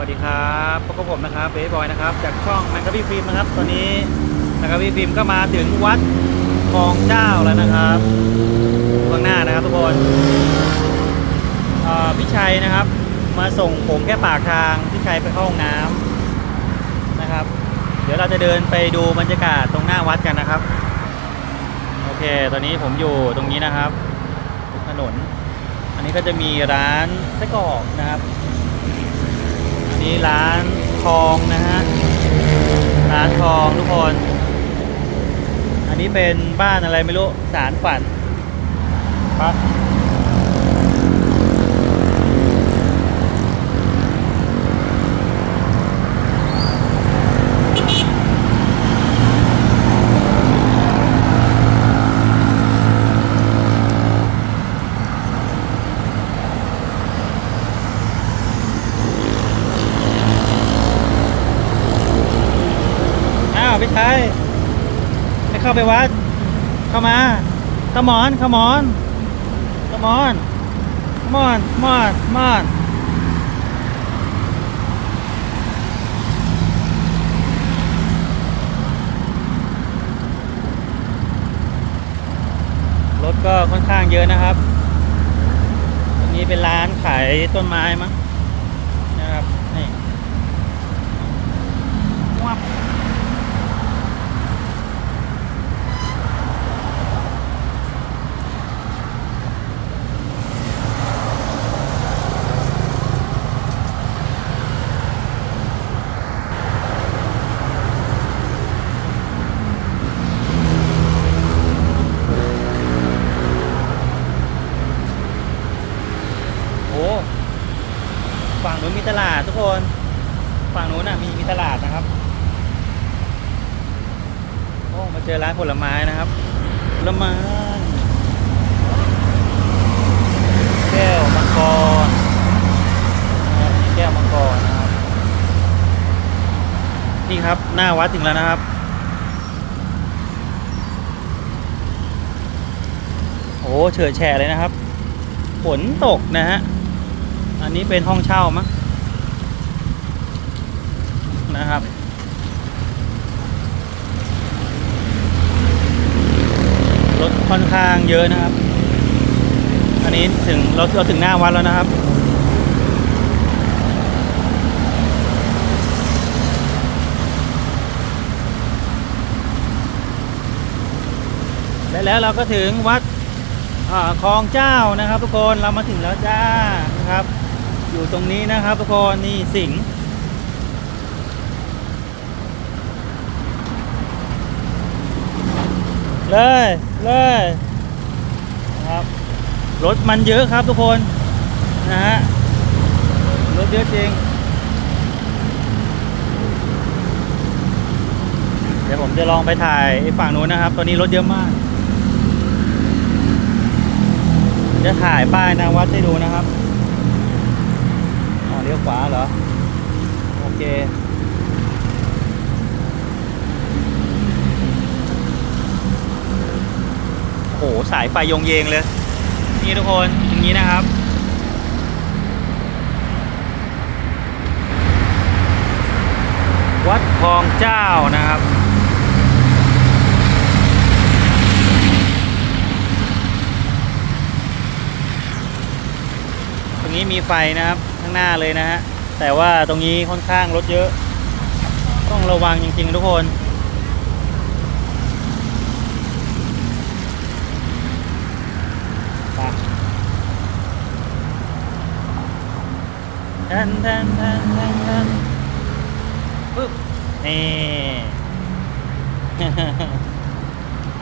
วัสดีครับพบกับผมนะครับเบย์บอยนะครับ จากช่องแมงกะพี่ฟิล์มนะครับ ตอนนี้แมงกะพี่ฟิล์มก็มาถึงวัดคลองเจ้าแล้วนะครับข้างหน้านะครับทุกคนพี่ชัยนะครับ มาส่งผมแค่ปากทางพี่ชัยไปเข้าห้องน้ำนะครับ เดี๋ยวเราจะเดินไปดูบรรยากาศตรงหน้าวัดกันนะครับ โอเค ตอนนี้ผมอยู่ตรงนี้นะครับถนน อันนี้ก็จะมีร้านไส้กรอกนะครับ นี้ร้านทองนะฮะ ร้านทองทุกคน อันนี้เป็นบ้านอะไรไม่รู้ สารฝันปะอ้ พี่ชัยให้เข้าไปวัด เข้ามาขมอนขมอนขมอนขมอนมอนมอนรถก็ค่อนข้างเยอะนะครับ ตรงนี้เป็นร้านขายต้นไม้มั้งนะครับ นี่วับ โอ้ฝั่งนู้นมีตลาด ทุกคน ฝั่งนู้นน่ะมีมีตลาดนะครับ โอ้มาเจอร้านผลไม้นะครับผลไม้แก้วมังกรนะครับมีแก้วมังกรนะครับ นี่ครับหน้าวัดถึงแล้วนะครับ โอ้เฉื่อยแฉะเลยนะครับ ฝนตกนะฮะ อันนี้เป็นห้องเช่ามั้ง นะครับรถค่อนข้างเยอะนะครับ อันนี้ถึงเราเราถึงหน้าวัดแล้วนะครับและแล้วเราก็ถึงวัดคลองเจ้านะครับ ทุกคนเรามาถึงแล้วจ้านะครับ อยู่ตรงนี้นะครับ ทุกคนนี่สิงห์ เลยเลยครับรถมันเยอะครับทุกคนนะฮะรถเยอะจริง เดี๋ยวผมจะลองไปถ่ายไอ้ฝั่งนู้นนะครับ ตอนนี้รถเยอะมาก จะถ่ายป้ายนาวัดให้ดูนะครับอ๋อเลี้ยวขวาเหรอ โอเค โอ้โห สายไฟยงเยงเลย นี่ทุกคนอย่างนี้นะครับ วัดคลองเจ้านะครับตรงนี้มีไฟนะครับข้างหน้าเลยนะฮะแต่ว่าตรงนี้ค่อนข้างรถเยอะ ต้องระวังจริงๆทุกคน แทนแทนแทนแทนแทนปึ๊บนี่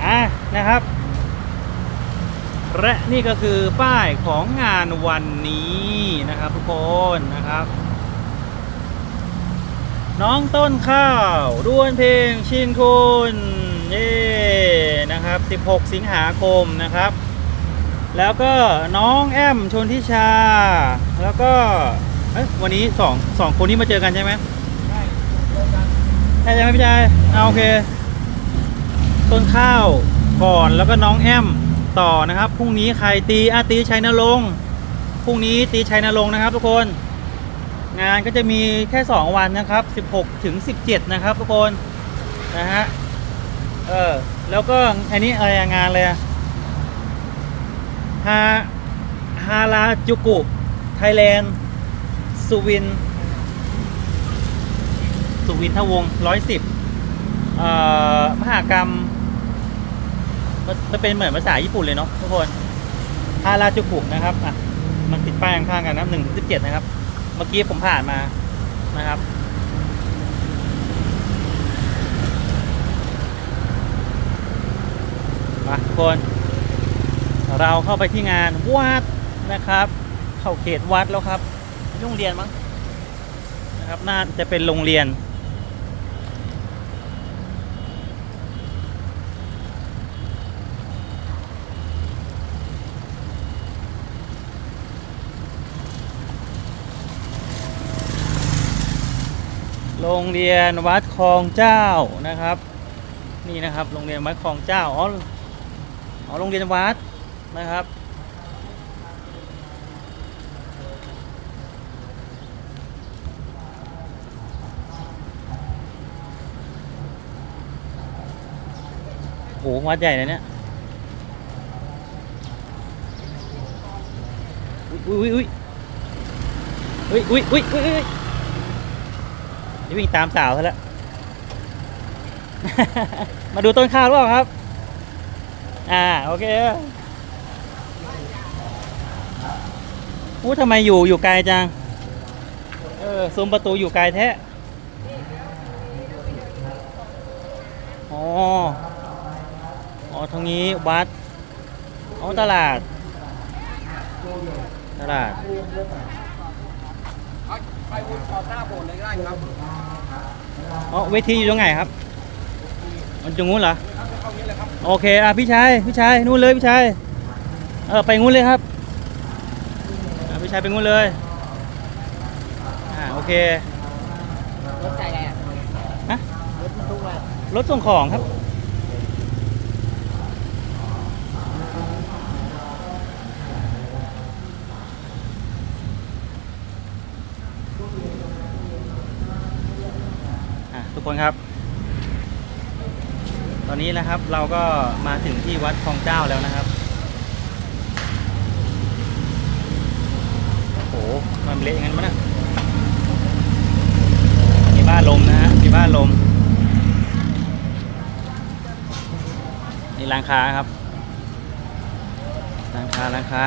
อะนะครับ และนี่ก็คือป้ายของงานวันนี้นะครับทุกคนนะครับน้องต้นข้าวด้วนเพลงชินคุณเย่นะครับ 16 สิงหาคมนะครับ แล้วก็น้องแอมชนทิชา แล้วก็ เอ้ยวันนี้สองสองคนนี้มาเจอกันใช่ไหมใช่ใช่ไหมพี่ชายเอาโอเค ต้นข้าวก่อนแล้วก็น้องแอมต่อนะครับพรุ่งนี้ใครตีอาตีชัยนรงค์พรุ่งนี้ตีชัยนรงค์นะครับ ทุกคน งานก็จะมีแค่ 2 วันนะครับ 16 ถึง 17 นะครับ ทุกคนนะฮะเออแล้วก็อันนี้อะไรอะงานเลยอะฮาฮาราจูกุไทยแลนด์ สุวิน สุวินทวงร้อยสิบมหากรรมมันมันเป็นเหมือนภาษาญี่ปุ่นเลยเนาะทุกคนฮาราจูกุนะครับอะมันติดป้ายข้างๆกันนะหนึ่งถึงสิบเจ็ดนะครับ เมื่อกี้ผมผ่านมานะครับ มาทุกคน เราเข้าไปที่งานวัดนะครับ เข้าเขตวัดแล้วครับ โรงเรียนมั้งนะครับน่าจะเป็นโรงเรียน โรงเรียนวัดคลองเจ้านะครับ นี่นะครับโรงเรียนวัดคลองเจ้าอ๋ออ๋อโรงเรียนวัดนะครับ โหวัดใหญ่เลยเนี่ยอุ้ยอุ้ยอุ้ยอุ้ยอุ้ยอุ้ยอุ้ยอุ้ยอุ้ยนี่วิ่งตามสาวซะแล้ว มาดูต้นข้าวหรือเปล่าครับ อ่า โอเคอู้ทำไมอยู่อยู่ไกลจัง เออซุ้มประตูอยู่ไกลแท้ อ๋อ อ๋อทางนี้วัดอ๋อตลาด ตลาดไปวนขอบหน้าโบสถ์เลยก็ได้ครับอ๋อเวทีอยู่ตรงไหนครับมันตรงนู้นเหรอโอเคอะพี่ชายพี่ชายนู่นเลยพี่ชายเออไปงู้นเลยครับพี่ชายไปงู้นเลยอ่าโอเครถใจอะไรอะฮะรถบรรทุกอะรถส่งของครับ คนครับ ตอนนี้นะครับเราก็มาถึงที่วัดคลองเจ้าแล้วนะครับโอ้โหมันเละงั้นมั้ยนะมีบ้านลมนะฮะมีบ้านลมนี่ร้านค้าครับร้านค้าร้านค้า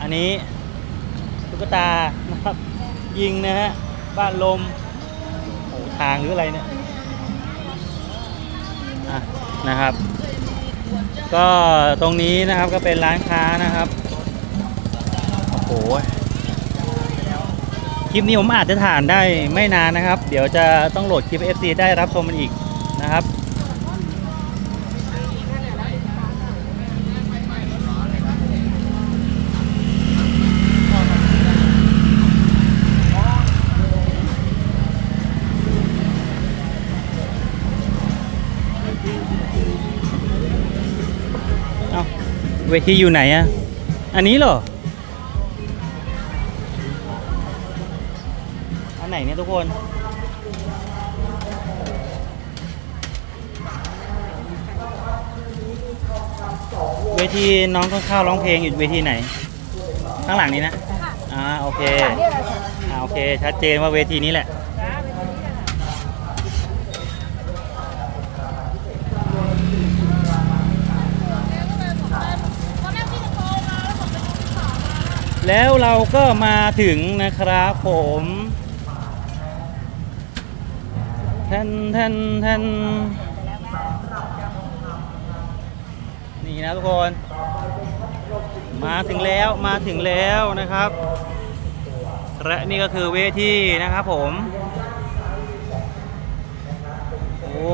อันนี้ตุ๊กตานะครับยิงนะฮะ บ้านลมโอ้ทางหรืออะไรเนี่ยนะครับ ก็ตรงนี้นะครับก็เป็นร้านค้านะครับโอ้โหคลิปนี้ผมอาจจะถ่านได้ไม่นานนะครับ เดี๋ยวจะต้องโหลดคลิป FC ได้รับชมมันอีกนะครับ เวทีอยู่ไหนอะอันนี้เหรอ อันไหนเนี่ยทุกคน เวทีน้องต้นข้าวร้องเพลงอยู่เวทีไหน ข้างหลังนี้นะ อ่าโอเค อ่าโอเค ชัดเจนว่าเวทีนี้แหละ แล้วเราก็มาถึงนะครับผมแทนแทนแทนนี่นะทุกคน มาถึงแล้วมาถึงแล้วนะครับ และนี่ก็คือเวทีนะครับผม โอ้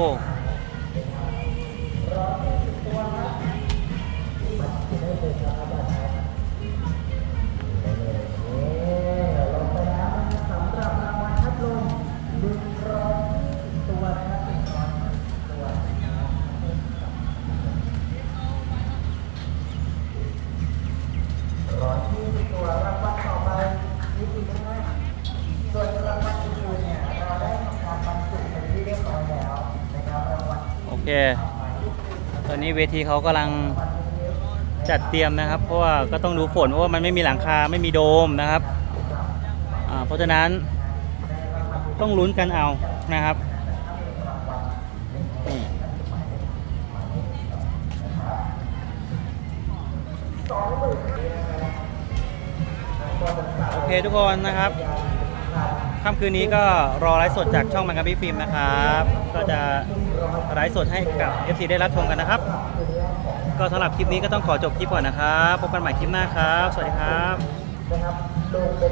เค ตอนนี้เวทีเขากำลังจัดเตรียมนะครับ เพราะว่าก็ต้องดูฝนเพราะว่ามันไม่มีหลังคาไม่มีโดมนะครับ เพราะฉะนั้นต้องลุ้นกันเอานะครับโอเคทุกคนนะครับค่ำคืนนี้ก็รอไลฟ์สดจากช่องมังกรพี่ฟิล์มนะครับ ก็จะ ไลฟ์สดให้กับ FC ได้รับชมกันนะครับ ก็สำหรับคลิปนี้ก็ต้องขอจบคลิปก่อนนะครับ พบกันใหม่คลิปหน้าครับ สวัสดีครับ